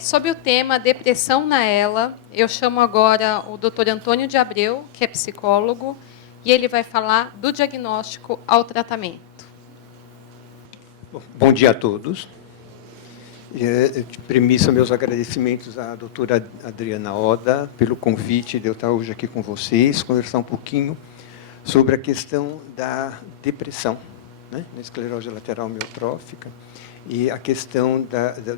Sobre o tema depressão na ELA, eu chamo agora o Dr. Antônio de Abreu, que é psicólogo, e ele vai falar do diagnóstico ao tratamento. Bom dia a todos. De premissa, meus agradecimentos à doutora Adriana Oda pelo convite de eu estar hoje aqui com vocês, conversar um pouquinho sobre a questão da depressão, né, na esclerose lateral amiotrófica, e a questão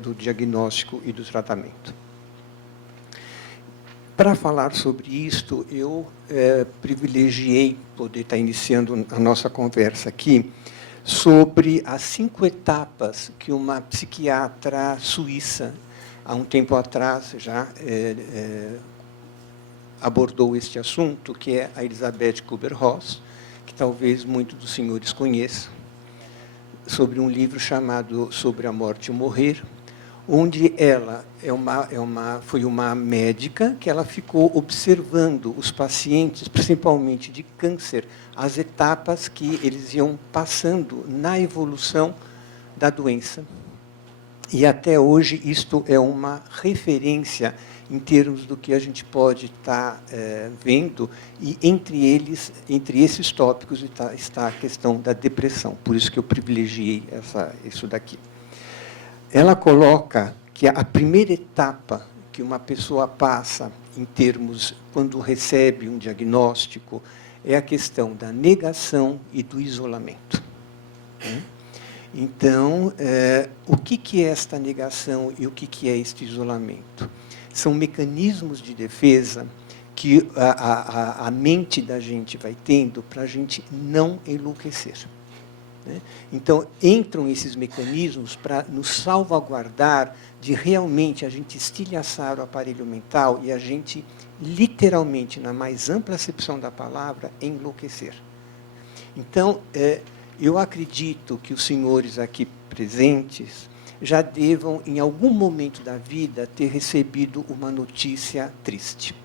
do diagnóstico e do tratamento. Para falar sobre isto, eu privilegiei poder estar iniciando a nossa conversa aqui sobre as 5 etapas que uma psiquiatra suíça, há um tempo atrás, já abordou este assunto, que é a Elisabeth Kübler-Ross, que talvez muitos dos senhores conheçam, sobre um livro chamado Sobre a Morte e o Morrer, onde ela foi uma médica que ela ficou observando os pacientes, principalmente de câncer, as etapas que eles iam passando na evolução da doença. E até hoje isto é uma referência em termos do que a gente pode estar vendo, e entre esses tópicos está a questão da depressão. Por isso que eu privilegiei isso daqui. Ela coloca que a primeira etapa que uma pessoa passa em termos, quando recebe um diagnóstico, é a questão da negação e do isolamento. Então, o que é esta negação e o que é este isolamento? São mecanismos de defesa que a mente da gente vai tendo para a gente não enlouquecer. Então, entram esses mecanismos para nos salvaguardar de realmente a gente estilhaçar o aparelho mental e a gente, literalmente, na mais ampla acepção da palavra, enlouquecer. Então, eu acredito que os senhores aqui presentes já devam, em algum momento da vida, ter recebido uma notícia triste.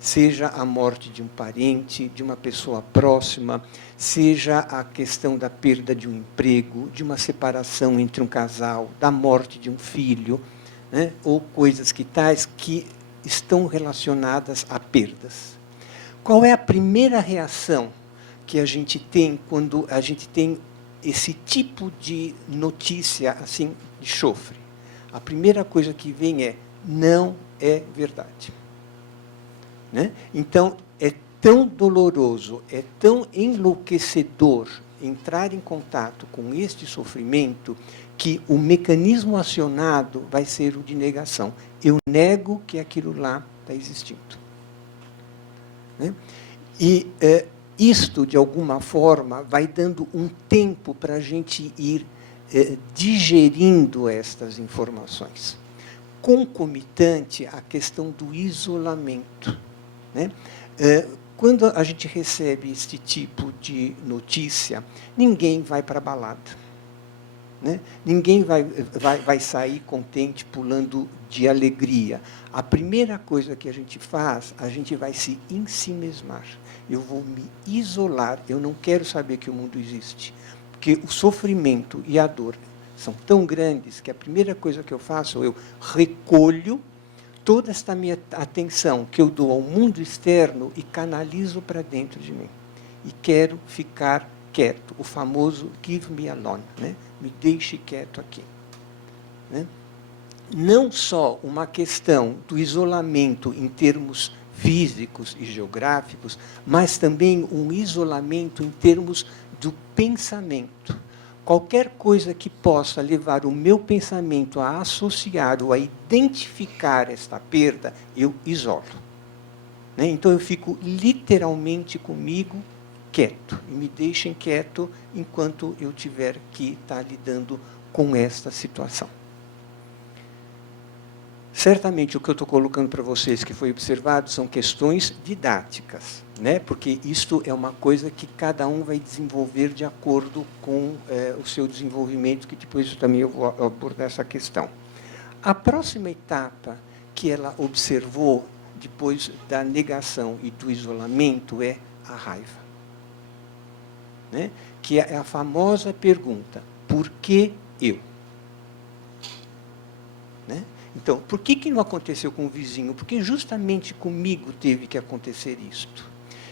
Seja a morte de um parente, de uma pessoa próxima, seja a questão da perda de um emprego, de uma separação entre um casal, da morte de um filho, né, ou coisas tais que estão relacionadas a perdas. Qual é a primeira reação que a gente tem quando a gente tem esse tipo de notícia assim de chofre? A primeira coisa que vem é: não é verdade. Né? Então, é tão doloroso, é tão enlouquecedor entrar em contato com este sofrimento que o mecanismo acionado vai ser o de negação. Eu nego que aquilo lá está existindo. Né? E isto, de alguma forma, vai dando um tempo para a gente ir digerindo estas informações. Concomitante à questão do isolamento. Né? Quando a gente recebe este tipo de notícia, ninguém vai para a balada. Né? Ninguém vai sair contente, pulando de alegria. A primeira coisa que a gente faz, a gente vai se ensimesmar. Eu vou me isolar, eu não quero saber que o mundo existe. Porque o sofrimento e a dor são tão grandes que a primeira coisa que eu faço, eu recolho toda esta minha atenção que eu dou ao mundo externo e canalizo para dentro de mim. E quero ficar quieto, o famoso give me alone, né? Me deixe quieto aqui. Né? Não só uma questão do isolamento em termos físicos e geográficos, mas também um isolamento em termos do pensamento. Qualquer coisa que possa levar o meu pensamento a associar ou a identificar esta perda, eu isolo. Né? Então, eu fico literalmente comigo quieto. E me deixem quieto enquanto eu tiver que estar lidando com esta situação. Certamente, o que eu estou colocando para vocês, que foi observado, são questões didáticas, né? Porque isto é uma coisa que cada um vai desenvolver de acordo com o seu desenvolvimento, que depois também eu vou abordar essa questão. A próxima etapa que ela observou, depois da negação e do isolamento, é a raiva. Né? Que é a famosa pergunta: por que eu? né? Então, por que não aconteceu com o vizinho? Porque justamente comigo teve que acontecer isto.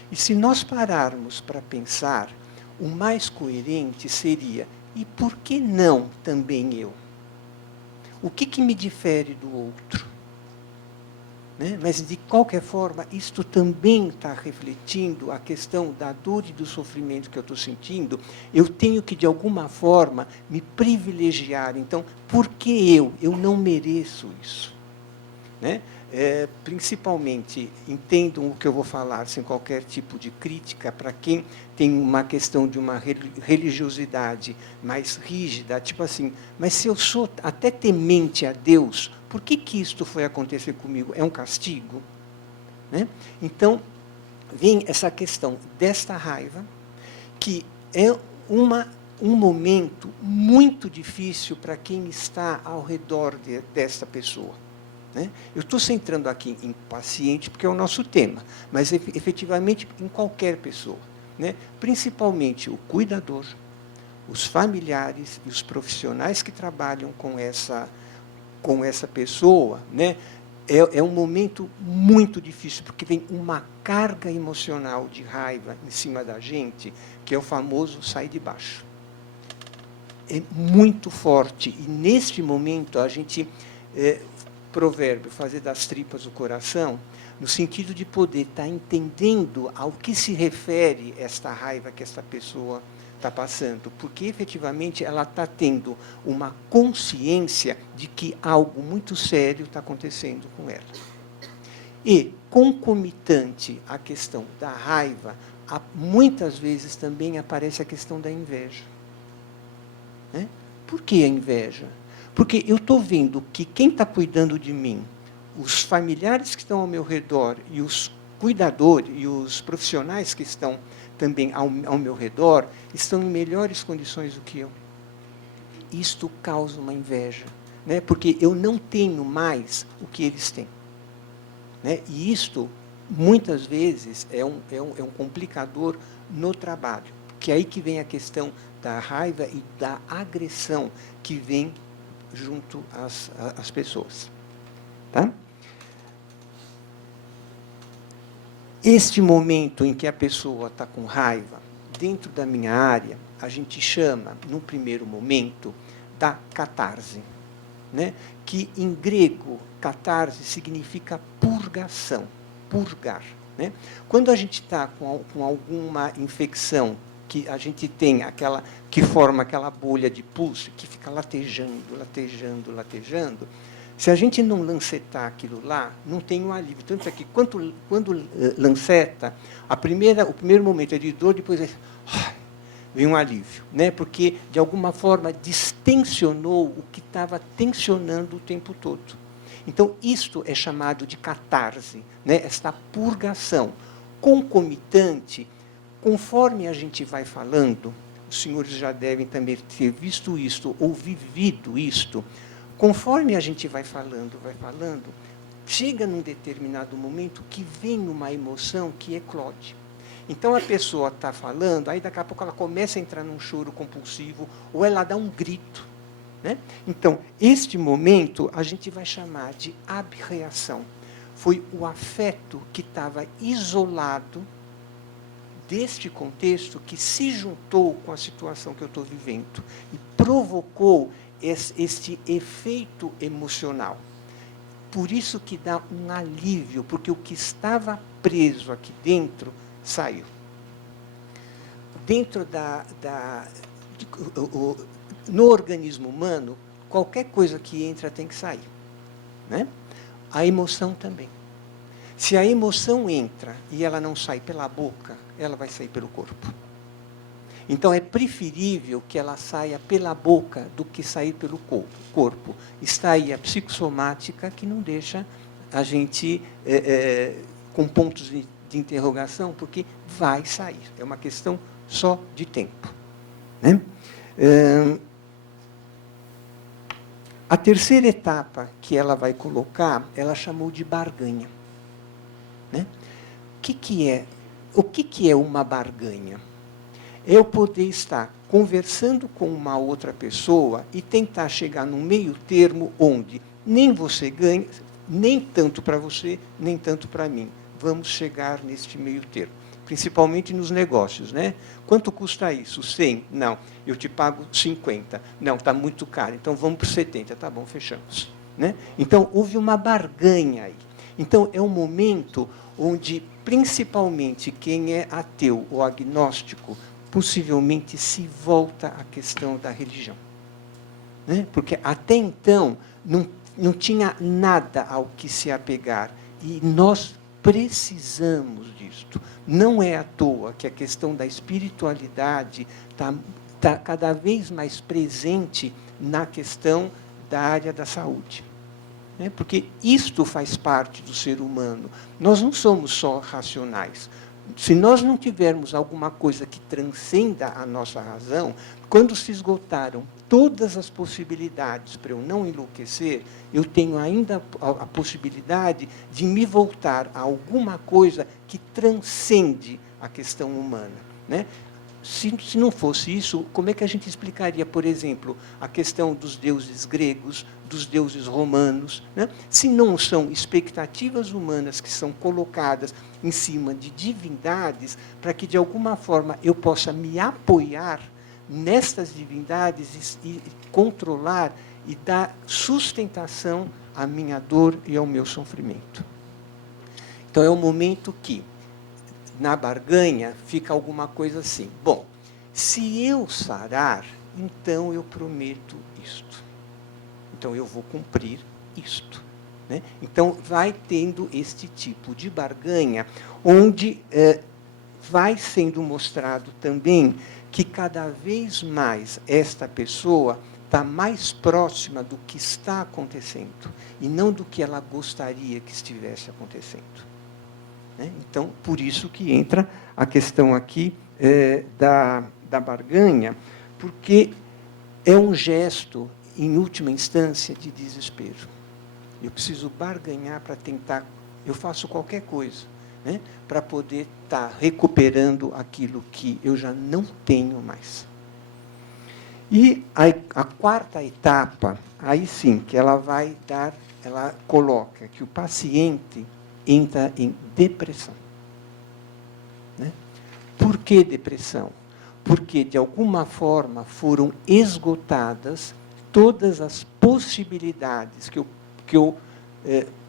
E se nós pararmos para pensar, o mais coerente seria, e por que não também eu? O que me difere do outro? Né? Mas, de qualquer forma, isto também está refletindo a questão da dor e do sofrimento que eu estou sentindo. Eu tenho que, de alguma forma, me privilegiar. Então, por que eu? Eu não mereço isso. Né? Principalmente, entendam o que eu vou falar sem qualquer tipo de crítica, para quem tem uma questão de uma religiosidade mais rígida, tipo assim, mas se eu sou até temente a Deus, por que isto foi acontecer comigo? É um castigo? Né? Então, vem essa questão desta raiva, que é um momento muito difícil para quem está ao redor desta pessoa. Né? Eu estou centrando aqui em paciente, porque é o nosso tema, mas efetivamente em qualquer pessoa. Né? Principalmente o cuidador, os familiares e os profissionais que trabalham com essa pessoa. Né? É um momento muito difícil, porque vem uma carga emocional de raiva em cima da gente, que é o famoso sai de baixo. É muito forte, e neste momento a gente... provérbio, fazer das tripas o coração, no sentido de poder estar entendendo ao que se refere esta raiva que esta pessoa está passando, porque, efetivamente, ela está tendo uma consciência de que algo muito sério está acontecendo com ela. E, concomitante à questão da raiva, muitas vezes também aparece a questão da inveja. Né? Por que a inveja? Porque eu estou vendo que quem está cuidando de mim, os familiares que estão ao meu redor e os cuidadores e os profissionais que estão também ao meu redor, estão em melhores condições do que eu. Isto causa uma inveja, né? Porque eu não tenho mais o que eles têm. Né? E isto, muitas vezes, é um complicador no trabalho, que é aí que vem a questão da raiva e da agressão que vem junto às pessoas. Tá? Este momento em que a pessoa está com raiva, dentro da minha área, a gente chama, no primeiro momento, da catarse. Né? Que, em grego, catarse significa purgação, purgar. Né? Quando a gente está com alguma infecção, que a gente tem aquela, que forma aquela bolha de pulso, que fica latejando, latejando, latejando, se a gente não lancetar aquilo lá, não tem um alívio. Tanto é que, quando lanceta, o primeiro momento é de dor, depois vem um alívio, né? Porque, de alguma forma, distensionou o que estava tensionando o tempo todo. Então, isto é chamado de catarse, né? Esta purgação concomitante. Conforme a gente vai falando, os senhores já devem também ter visto isto ou vivido isto, conforme a gente vai falando, chega num determinado momento que vem uma emoção que eclode. Então, a pessoa está falando, aí daqui a pouco ela começa a entrar num choro compulsivo, ou ela dá um grito. Né? Então, este momento a gente vai chamar de abreação. Foi o afeto que estava isolado deste contexto, que se juntou com a situação que eu estou vivendo e provocou este efeito emocional. Por isso que dá um alívio, porque o que estava preso aqui dentro saiu. Dentro no organismo humano, qualquer coisa que entra tem que sair. Né? A emoção também. Se a emoção entra e ela não sai pela boca, ela vai sair pelo corpo. Então, é preferível que ela saia pela boca do que sair pelo corpo. Está aí a psicossomática, que não deixa a gente com pontos de interrogação, porque vai sair. É uma questão só de tempo. Né? A terceira etapa que ela vai colocar, ela chamou de barganha. Né? O que é uma barganha? É eu poder estar conversando com uma outra pessoa e tentar chegar num meio termo onde Nem você ganha, nem tanto para você, nem tanto para mim. Vamos chegar neste meio termo. Principalmente nos negócios, né? Quanto custa isso? 100? Não. Eu te pago 50. Não, está muito caro. Então, vamos para 70. Tá bom, fechamos. Né? Então, houve uma barganha aí. Então, é um momento onde, principalmente, quem é ateu ou agnóstico, possivelmente se volta à questão da religião. Né? Porque, até então, não tinha nada ao que se apegar. E nós precisamos disto. Não é à toa que a questão da espiritualidade está cada vez mais presente na questão da área da saúde. Né? Porque isto faz parte do ser humano. Nós não somos só racionais. Se nós não tivermos alguma coisa que transcenda a nossa razão, quando se esgotaram todas as possibilidades para eu não enlouquecer, eu tenho ainda a possibilidade de me voltar a alguma coisa que transcende a questão humana. Né? Se não fosse isso, como é que a gente explicaria, por exemplo, a questão dos deuses gregos, dos deuses romanos? Né? Se não são expectativas humanas que são colocadas em cima de divindades, para que, de alguma forma, eu possa me apoiar nestas divindades e controlar e dar sustentação à minha dor e ao meu sofrimento. Então, é um momento que, na barganha, fica alguma coisa assim. Bom, se eu sarar, então eu prometo isto. Então, eu vou cumprir isto. Né? Então, vai tendo este tipo de barganha, onde vai sendo mostrado também que cada vez mais esta pessoa está mais próxima do que está acontecendo, e não do que ela gostaria que estivesse acontecendo. Né? Então, por isso que entra a questão aqui da barganha, porque é um gesto, em última instância, de desespero. Eu preciso barganhar para tentar, eu faço qualquer coisa, né, para poder estar recuperando aquilo que eu já não tenho mais. E a quarta etapa, aí sim, que ela coloca que o paciente entra em depressão. Né? Por que depressão? Porque, de alguma forma, foram esgotadas todas as possibilidades que eu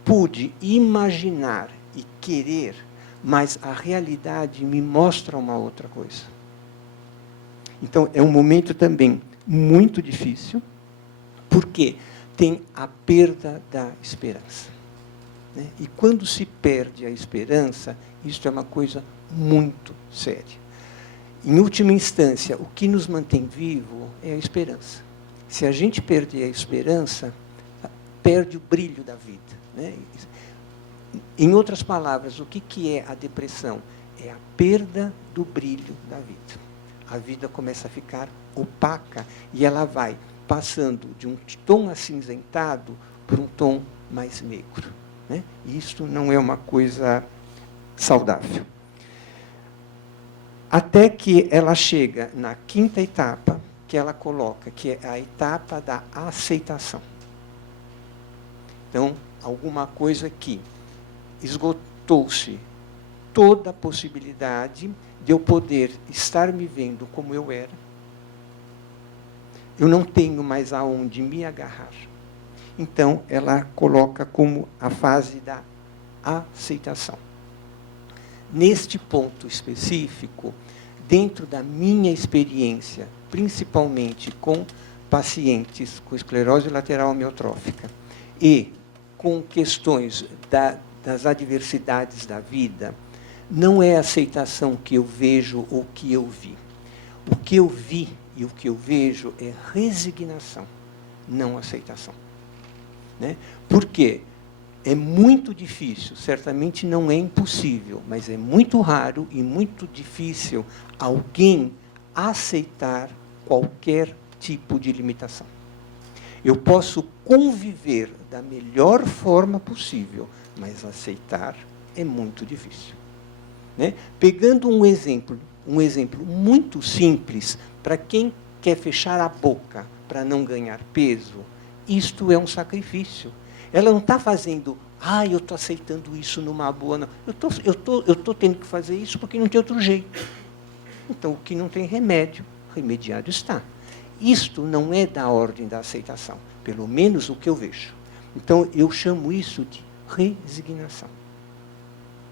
pude imaginar e querer, mas a realidade me mostra uma outra coisa. Então, é um momento também muito difícil, porque tem a perda da esperança. Né? E quando se perde a esperança, isso é uma coisa muito séria. Em última instância, o que nos mantém vivo é a esperança. Se a gente perder a esperança, perde o brilho da vida. Né? Em outras palavras, o que é a depressão? É a perda do brilho da vida. A vida começa a ficar opaca e ela vai passando de um tom acinzentado para um tom mais negro. Né? E isso não é uma coisa saudável. Até que ela chega na quinta etapa, que ela coloca, que é a etapa da aceitação. Então, alguma coisa que esgotou-se toda a possibilidade de eu poder estar me vendo como eu era. Eu não tenho mais aonde me agarrar. Então, ela coloca como a fase da aceitação. Neste ponto específico, dentro da minha experiência, principalmente com pacientes com esclerose lateral amiotrófica e com questões das adversidades da vida, não é a aceitação que eu vejo ou que eu vi. O que eu vi e o que eu vejo é resignação, não aceitação. Né? Por quê? É muito difícil, certamente não é impossível, mas é muito raro e muito difícil alguém aceitar qualquer tipo de limitação. Eu posso conviver da melhor forma possível, mas aceitar é muito difícil. Né? Pegando um exemplo muito simples, para quem quer fechar a boca para não ganhar peso, isto é um sacrifício. Ela não está fazendo, eu estou aceitando isso numa boa, não. Eu tô tendo que fazer isso porque não tem outro jeito. Então, o que não tem remédio, remediado está. Isto não é da ordem da aceitação, pelo menos o que eu vejo. Então, eu chamo isso de resignação.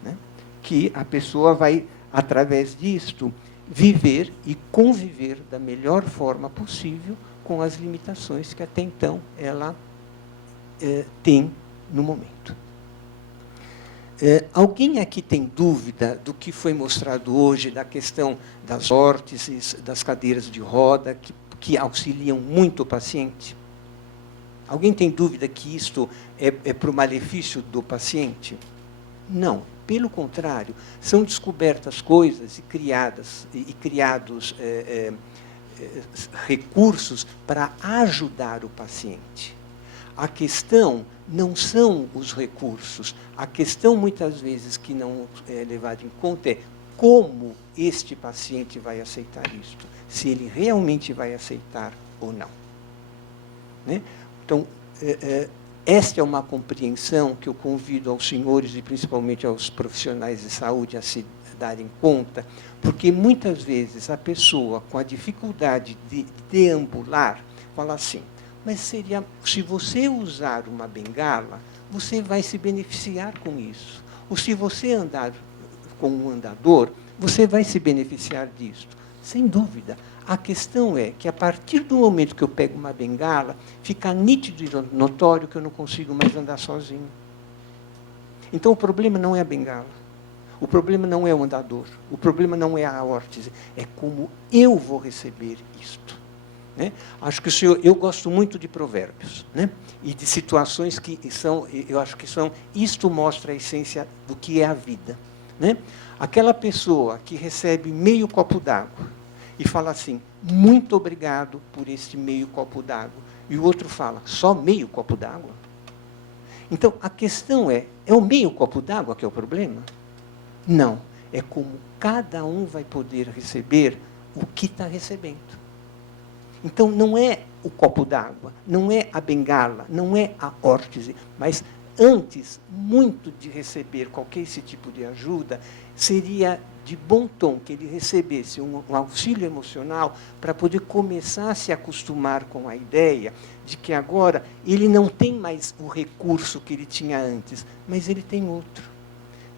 Né? Que a pessoa vai, através disto, viver e conviver da melhor forma possível com as limitações que até então ela tem no momento. Alguém aqui tem dúvida do que foi mostrado hoje, da questão das órteses, das cadeiras de roda, que auxiliam muito o paciente? Alguém tem dúvida que isto é para o malefício do paciente? Não. Pelo contrário, são descobertas coisas e criados recursos para ajudar o paciente. A questão não são os recursos. A questão, muitas vezes, que não é levada em conta é como este paciente vai aceitar isto, se ele realmente vai aceitar ou não. Né? Então, esta é uma compreensão que eu convido aos senhores e principalmente aos profissionais de saúde a se darem conta, porque muitas vezes a pessoa com a dificuldade de deambular fala assim, mas se você usar uma bengala, você vai se beneficiar com isso. Ou se você andar com um andador, você vai se beneficiar disso. Sem dúvida. A questão é que, a partir do momento que eu pego uma bengala, fica nítido e notório que eu não consigo mais andar sozinho. Então, o problema não é a bengala. O problema não é o andador. O problema não é a órtese. É como eu vou receber isto. Né? Acho que eu gosto muito de provérbios, né? E de situações que são, eu acho que são, isto mostra a essência do que é a vida. Né? Aquela pessoa que recebe meio copo d'água e fala assim, muito obrigado por este meio copo d'água. E o outro fala, só meio copo d'água? Então, a questão é o meio copo d'água que é o problema? Não, é como cada um vai poder receber o que está recebendo. Então, não é o copo d'água, não é a bengala, não é a órtese, mas antes, muito de receber qualquer esse tipo de ajuda, seria de bom tom que ele recebesse um auxílio emocional para poder começar a se acostumar com a ideia de que agora ele não tem mais o recurso que ele tinha antes, mas ele tem outro.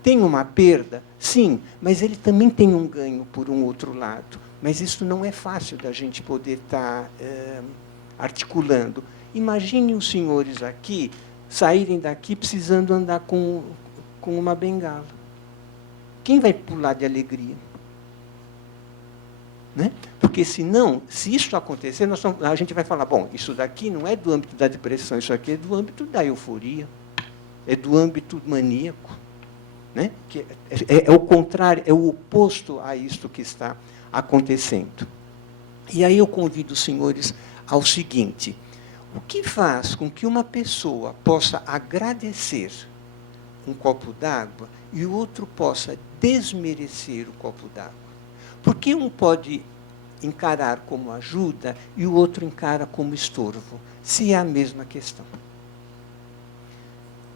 Tem uma perda? Sim, mas ele também tem um ganho por um outro lado. Mas isso não é fácil da gente poder estar articulando. Imaginem os senhores aqui saírem daqui precisando andar com uma bengala. Quem vai pular de alegria? Né? Porque, senão, se isso acontecer, a gente vai falar, bom, isso daqui não é do âmbito da depressão, isso aqui é do âmbito da euforia, é do âmbito maníaco. Né? Que é o contrário, é o oposto a isto que está acontecendo. E aí eu convido os senhores ao seguinte, o que faz com que uma pessoa possa agradecer um copo d'água e o outro possa desmerecer o copo d'água? Por que um pode encarar como ajuda e o outro encara como estorvo, se é a mesma questão?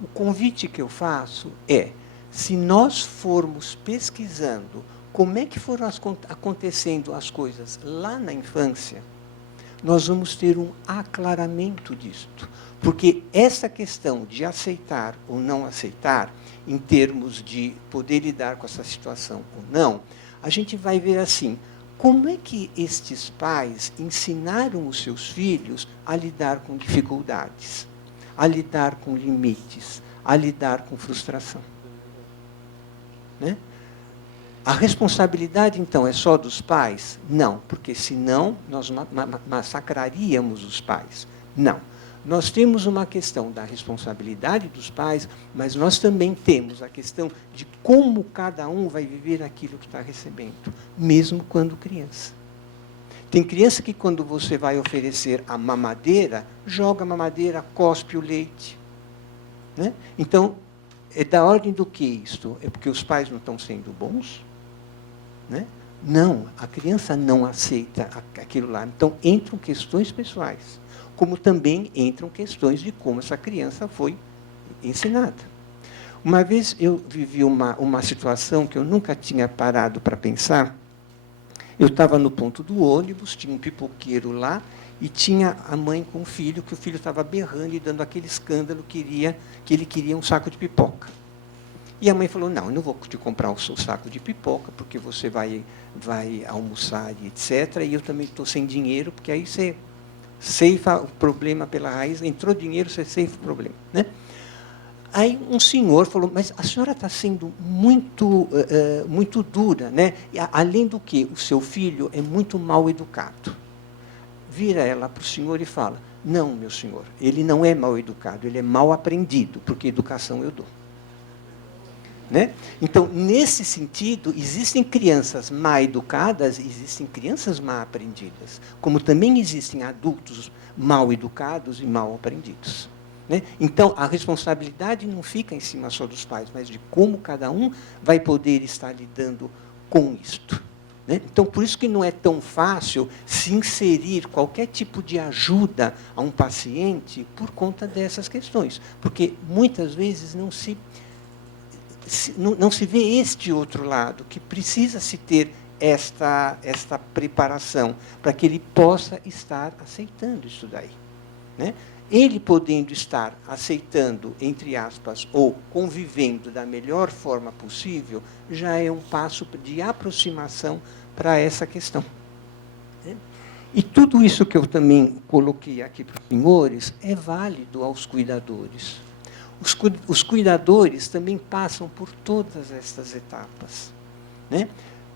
O convite que eu faço é, se nós formos pesquisando como é que foram acontecendo as coisas lá na infância, nós vamos ter um aclaramento disto. Porque essa questão de aceitar ou não aceitar, em termos de poder lidar com essa situação ou não, a gente vai ver assim, como é que estes pais ensinaram os seus filhos a lidar com dificuldades, a lidar com limites, a lidar com frustração? Né? A responsabilidade, então, é só dos pais? Não, porque senão nós massacraríamos os pais. Não. Nós temos uma questão da responsabilidade dos pais, mas nós também temos a questão de como cada um vai viver aquilo que está recebendo, mesmo quando criança. Tem criança que, quando você vai oferecer a mamadeira, joga a mamadeira, cospe o leite. Né? Então, é da ordem do que isto? É porque os pais não estão sendo bons? Né? Não, a criança não aceita aquilo lá. Então, entram questões pessoais, como também entram questões de como essa criança foi ensinada. Uma vez eu vivi uma situação que eu nunca tinha parado para pensar. Eu estava no ponto do ônibus, tinha um pipoqueiro lá, e tinha a mãe com o filho, que o filho estava berrando e dando aquele escândalo, que ele queria um saco de pipoca. E a mãe falou, não, eu não vou te comprar o seu saco de pipoca, porque você vai almoçar, e etc. E eu também estou sem dinheiro, porque aí você ceifa o problema pela raiz, entrou dinheiro, você ceifa o problema. Né? Aí um senhor falou, mas a senhora está sendo muito dura, né? Além do que, o seu filho é muito mal educado. Vira ela para o senhor e fala, não, meu senhor, ele não é mal educado, ele é mal aprendido, porque educação eu dou. Né? Então, nesse sentido, existem crianças mal educadas, existem crianças mal aprendidas, como também existem adultos mal educados e mal aprendidos. Né? Então, a responsabilidade não fica em cima só dos pais, mas de como cada um vai poder estar lidando com isto. Né? Então, por isso que não é tão fácil se inserir qualquer tipo de ajuda a um paciente por conta dessas questões, porque muitas vezes não se vê este outro lado, que precisa se ter esta preparação para que ele possa estar aceitando isso daí. Né? Ele podendo estar aceitando, entre aspas, ou convivendo da melhor forma possível, já é um passo de aproximação para essa questão. Né? E tudo isso que eu também coloquei aqui para os senhores é válido aos cuidadores. Os cuidadores também passam por todas estas etapas. Né?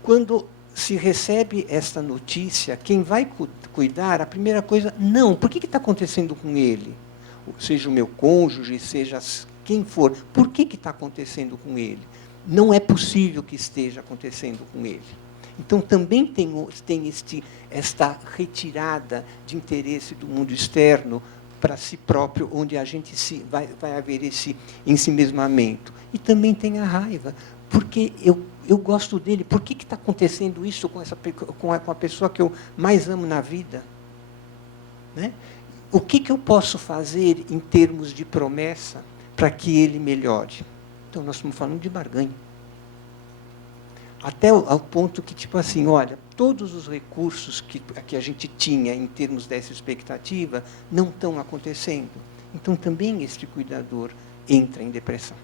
Quando se recebe esta notícia, quem vai cuidar, a primeira coisa, não, por que está acontecendo com ele? Seja o meu cônjuge, seja quem for, por que está acontecendo com ele? Não é possível que esteja acontecendo com ele. Então, também tem esta retirada de interesse do mundo externo para si próprio, onde a gente vai haver esse ensimesmamento. E também tem a raiva, porque eu gosto dele, por que está acontecendo isso com a pessoa que eu mais amo na vida? Né? O que eu posso fazer em termos de promessa para que ele melhore? Então, nós estamos falando de barganha. Até ao ponto que, tipo assim, olha, todos os recursos que a gente tinha em termos dessa expectativa não estão acontecendo. Então, também este cuidador entra em depressão.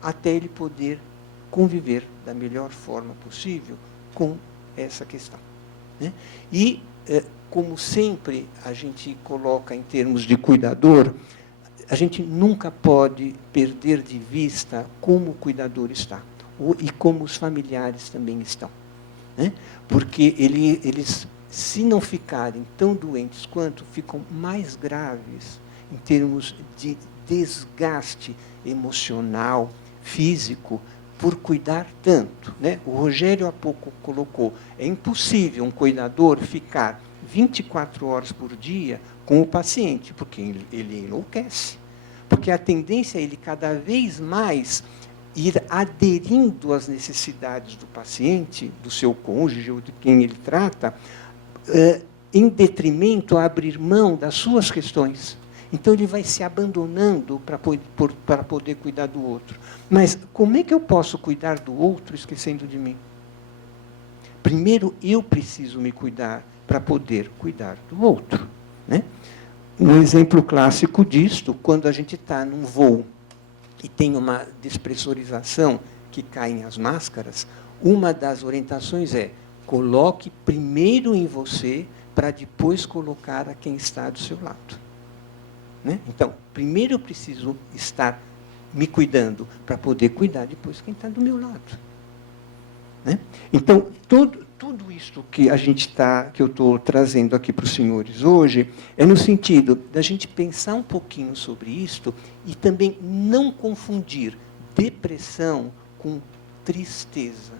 Até ele poder conviver da melhor forma possível com essa questão. Né? E, como sempre a gente coloca em termos de cuidador, a gente nunca pode perder de vista como o cuidador está. E como os familiares também estão. Né? Porque eles, se não ficarem tão doentes quanto, ficam mais graves em termos de desgaste emocional, físico, por cuidar tanto. Né? O Rogério há pouco colocou, é impossível um cuidador ficar 24 horas por dia com o paciente, porque ele enlouquece. Porque a tendência é ele cada vez mais ir aderindo às necessidades do paciente, do seu cônjuge ou de quem ele trata, em detrimento a abrir mão das suas questões. Então, ele vai se abandonando para poder cuidar do outro. Mas como é que eu posso cuidar do outro esquecendo de mim? Primeiro, eu preciso me cuidar para poder cuidar do outro. Né? Um exemplo clássico disto, quando a gente está num voo e tem uma despressurização que caem as máscaras, uma das orientações é: coloque primeiro em você para depois colocar a quem está do seu lado. Né? Então, primeiro eu preciso estar me cuidando para poder cuidar depois quem está do meu lado. Né? Então, tudo isso que que eu estou trazendo aqui para os senhores hoje é no sentido da gente pensar um pouquinho sobre isto e também não confundir depressão com tristeza.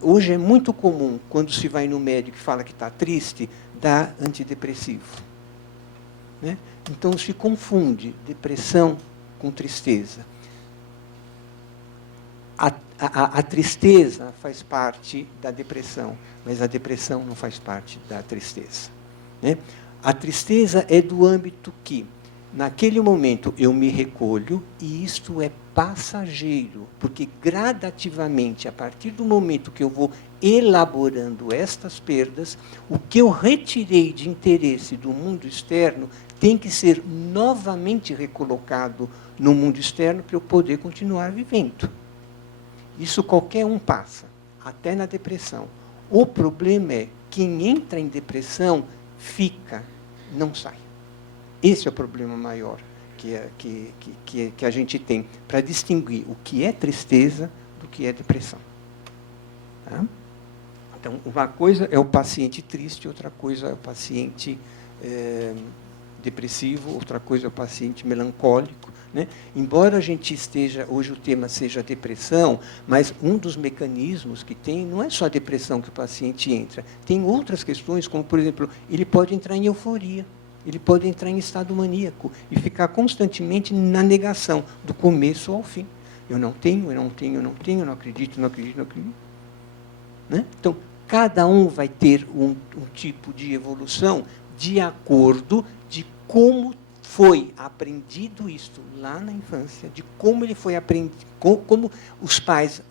Hoje é muito comum, quando se vai no médico e fala que está triste, dar antidepressivo. Né? Então, se confunde depressão com tristeza. A tristeza faz parte da depressão, mas a depressão não faz parte da tristeza. Né? A tristeza é do âmbito que Naquele momento, eu me recolho, e isto é passageiro, porque gradativamente, a partir do momento que eu vou elaborando estas perdas, o que eu retirei de interesse do mundo externo tem que ser novamente recolocado no mundo externo para eu poder continuar vivendo. Isso qualquer um passa, até na depressão. O problema é, quem entra em depressão, fica, não sai. Esse é o problema maior que a gente tem, para distinguir o que é tristeza do que é depressão. Tá? Então, uma coisa é o paciente triste, outra coisa é o paciente depressivo, outra coisa é o paciente melancólico. Né? Embora a gente esteja, hoje o tema seja depressão, mas um dos mecanismos que tem, não é só a depressão que o paciente entra, tem outras questões, como, por exemplo, ele pode entrar em euforia, ele pode entrar em estado maníaco e ficar constantemente na negação, do começo ao fim. Eu não tenho, eu não tenho, eu não tenho, eu não acredito, não acredito, não acredito. Né? Então, cada um vai ter um tipo de evolução de acordo de como foi aprendido isto lá na infância, de como ele foi aprendido, como os pais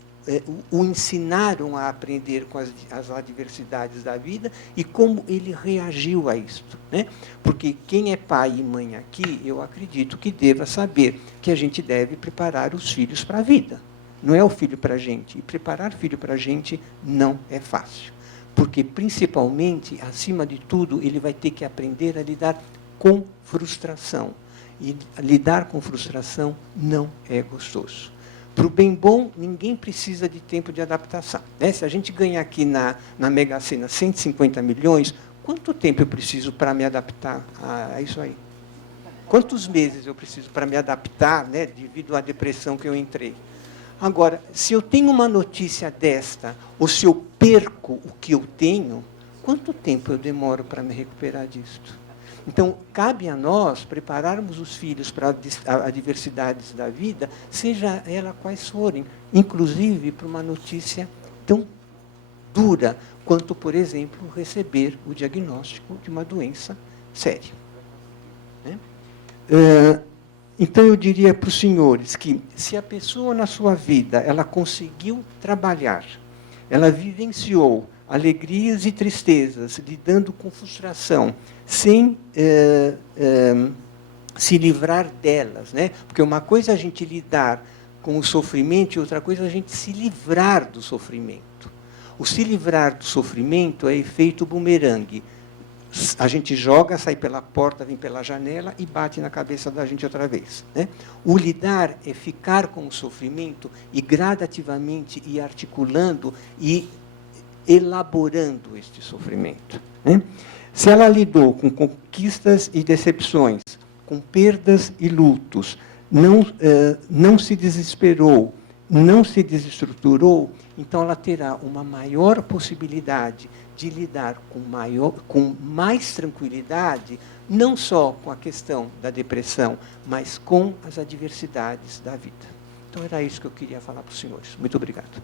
o ensinaram a aprender com as adversidades da vida e como ele reagiu a isto. Né? Porque quem é pai e mãe aqui, eu acredito que deva saber que a gente deve preparar os filhos para a vida. Não é o filho para a gente. E preparar filho para a gente não é fácil. Porque, principalmente, acima de tudo, ele vai ter que aprender a lidar com frustração. E lidar com frustração não é gostoso. Para o bem bom, ninguém precisa de tempo de adaptação. Né? Se a gente ganhar aqui na Mega Sena 150 milhões, quanto tempo eu preciso para me adaptar a isso aí? Quantos meses eu preciso para me adaptar, né, devido à depressão que eu entrei? Agora, se eu tenho uma notícia desta, ou se eu perco o que eu tenho, quanto tempo eu demoro para me recuperar disto? Então, cabe a nós prepararmos os filhos para as adversidades da vida, seja ela quais forem, inclusive para uma notícia tão dura quanto, por exemplo, receber o diagnóstico de uma doença séria. Né? Então, eu diria para os senhores que, se a pessoa na sua vida ela conseguiu trabalhar, ela vivenciou alegrias e tristezas, lidando com frustração, sem se livrar delas. Né? Porque uma coisa é a gente lidar com o sofrimento e outra coisa é a gente se livrar do sofrimento. O se livrar do sofrimento é efeito bumerangue. A gente joga, sai pela porta, vem pela janela e bate na cabeça da gente outra vez. Né? O lidar é ficar com o sofrimento e gradativamente ir articulando e elaborando este sofrimento. Né? Se ela lidou com conquistas e decepções, com perdas e lutos, não se desesperou, não se desestruturou, então ela terá uma maior possibilidade de lidar com mais tranquilidade, não só com a questão da depressão, mas com as adversidades da vida. Então, era isso que eu queria falar para os senhores. Muito obrigado.